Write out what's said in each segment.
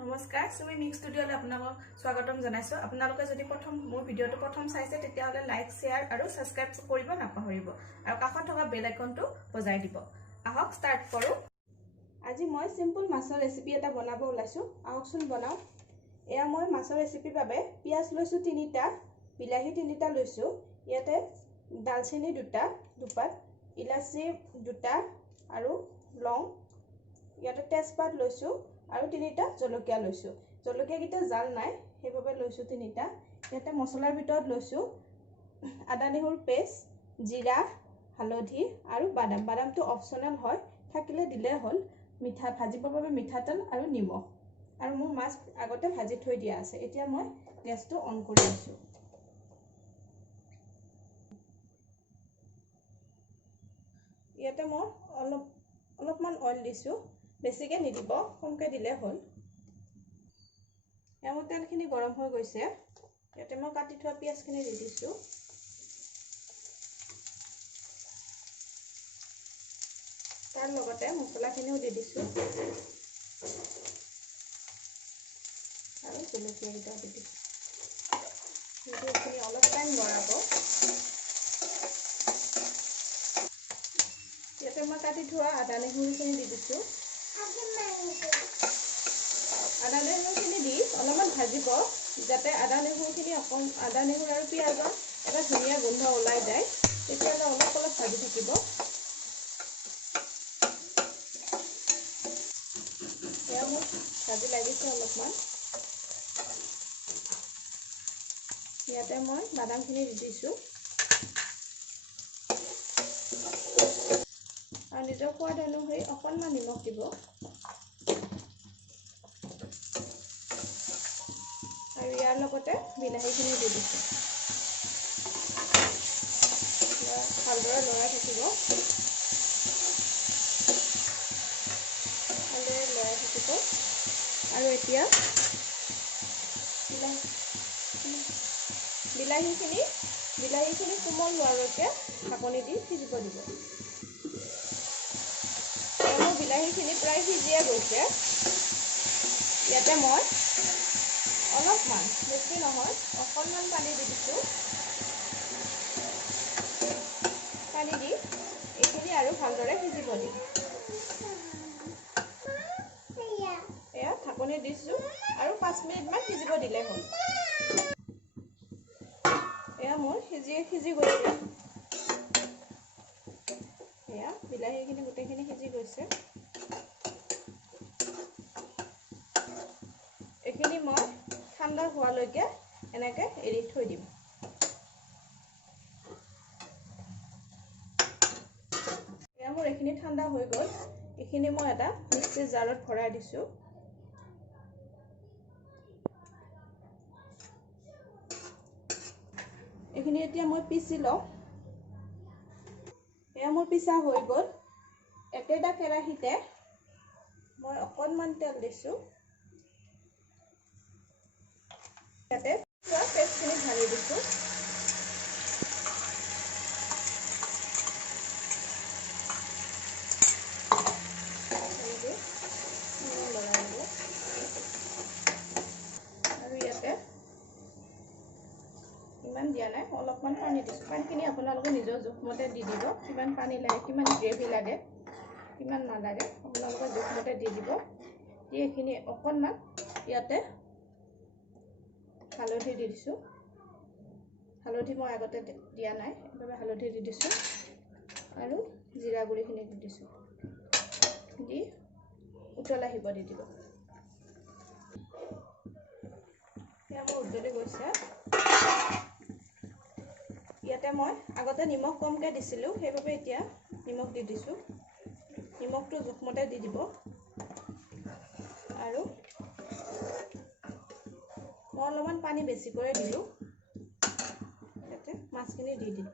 নমস্কাৰ সুমি মিক্স ষ্টুডিঅ'লৈ আপোনালোকক স্বাগতম জনাইছো। আপোনালোকে যদি মোৰ ভিডিঅ'টো প্ৰথম চাইছে তেতিয়াহ'লে লাইক শেয়াৰ আৰু সাবস্ক্ৰাইব কৰিব নাপাহৰিব আৰু কাষত থকা বেল আইকনটো বজাই দিব। আহক ষ্টাৰ্ট কৰো। আজি মই সিম্পল মাছৰ ৰেচিপি এটা বনাব ওলাইছো। আহকচোন বনাও। এয়া মই মাছৰ ৰেচিপিৰ বাবে পিয়াজ লৈছো 3টা, বিলাহী 3টা লৈছো। ইয়াতে দালচেনি 2টা, দুপাত, ইলাচি 2টা আৰু লং, ইয়াতে তেজপাত লৈছো আৰু 3টা জলকীয়া লৈছো। জলকীয়া কিটা জাল নাই সেইভাবে লৈছো 3টা। ইয়াতে মছলাৰ ভিতৰত লৈছো আদা নহৰু পেষ্ট, জিৰা, হালধি আৰু বাদাম। বাদামটো অপচনেল হয়, থাকিলে দিলে হ'ল। মিঠা ভাজিবৰ বাবে মিঠাতেল আৰু নিমখ। আৰু মোৰ মাছ আগতে ভাজি থৈ দিয়া আছে। এতিয়া মই গেছটো অন কৰি আছো। ইয়াতে মই অলপমান অইল দিছো, বেছিকে নিদিব, কমকে দিলে হ'ল। মোৰ তেলখিনি গৰম হৈ গৈছে। ইয়াতে মই কাটি থোৱা পিয়াজখিনি দি দিছো। তাৰ লগতে মছলাখিনিও দি দিছো আৰু জলকীয়া কেইটা দি দিছো। এইখিনি অলপ টাইম লৰাব। ইয়াতে মই কাটি থোৱা আদা নহৰুখিনি দি দিছো। আদা নহৰুখিনি দি অলপমান ভাজিব, যাতে আদা নহৰুখিনি আদা নহৰু আৰু পিঁয়াজৰ এটা ধুনীয়া গোন্ধ ওলাই যায়। তেতিয়াহ'লে অলপ ভাজি থাকিব। এয়া মোৰ ভাজি লাগিছে অলপমান। ইয়াতে মই বাদামখিনি দি দিছো আৰু নিজৰ সোৱাদ অনুসৰি অকণমান নিমখ দিব আৰু ইয়াৰ লগতে বিলাহীখিনি দি দিছো। ভালদৰে লৰাই থাকিব। আৰু এতিয়া বিলাহীখিনি কোমল হোৱালৈকে ঢাকনি দি সিজিব দিব। মোৰ বিলাহীখিনি প্ৰায় সিজিয়ে গৈছে। ইয়াতে মই অলপমান, বেছি নহয়, অকণমান পানী দি দিছো। পানী দি এইখিনি আৰু ভালদৰে সিজিব দিম। এয়া ঢাকনি দিছো আৰু 5 মিনিটমান সিজিব দিলে হ'ল। এয়া মোৰ সিজি গৈছে। এয়া বিলাহীখিনি গোটেইখিনি সিজি গৈছে। এইখিনি মই ঠাণ্ডা হোৱালৈকে এনেকে এৰি থৈ দিম। এয়া মোৰ এইখিনি ঠাণ্ডা হৈ গ'ল। এইখিনি মই এটা মিক্সিৰ জাৰত ভৰাই দিছো। এইখিনি এতিয়া মই পিচি লওঁ। এয়া মোৰ পিচা হৈ গ'ল। একেটা কেৰাহীতে মই অকণমান তেল দিছো। ইয়াতে পেষ্টখিনি ঢালি দিছো। আৰু ইয়াতে ইমান দিয়া নাই, অলপমান পানী দিছো। পানীখিনি আপোনালোকে নিজৰ জোখমতে দি দিব। কিমান পানী লাগে, কিমান গ্ৰেভি লাগে, কিমান নালাগে আপোনালোকে জোখমতে দি দিব। দি এইখিনি অকণমান ইয়াতে হালধি দি দিছো। হালধি মই আগতে দিয়া নাই, এইভাবে হালধি দি দিছো আৰু জিৰা গুড়িখিনি দি দিছো। দি উতলাহিব দি দিব। এয়া মোৰ উতলি গৈছে। ইয়াতে মই আগতে নিমখ কমকে দিছিলো, সেইভাবে এতিয়া নিমখ দি দিছো। নিমখটো জোখমতে দি দিব। আৰু মই অলপমান পানী বেছিকৈ দিলো। ইয়াতে মাছখিনি দি দিব।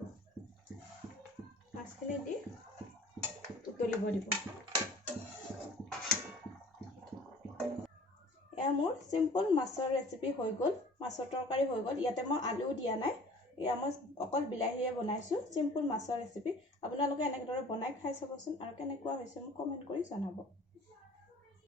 মাছখিনি দি উতলিব দিব। এয়া মোৰ সিম্পল মাছৰ ৰেচিপি হৈ গ'ল। মাছৰ তৰকাৰী হৈ গ'ল। ইয়াতে মই আলু দিয়া নাই। এয়া মই অকল বিলাহীৰে বনাইছো। সিম্পল মাছৰ ৰেচিপি। আপোনালোকে এনেদৰে বনাই খাই চাবচোন আৰু কেনেকুৱা হৈছে মোক কমেন্ট কৰি জনাব।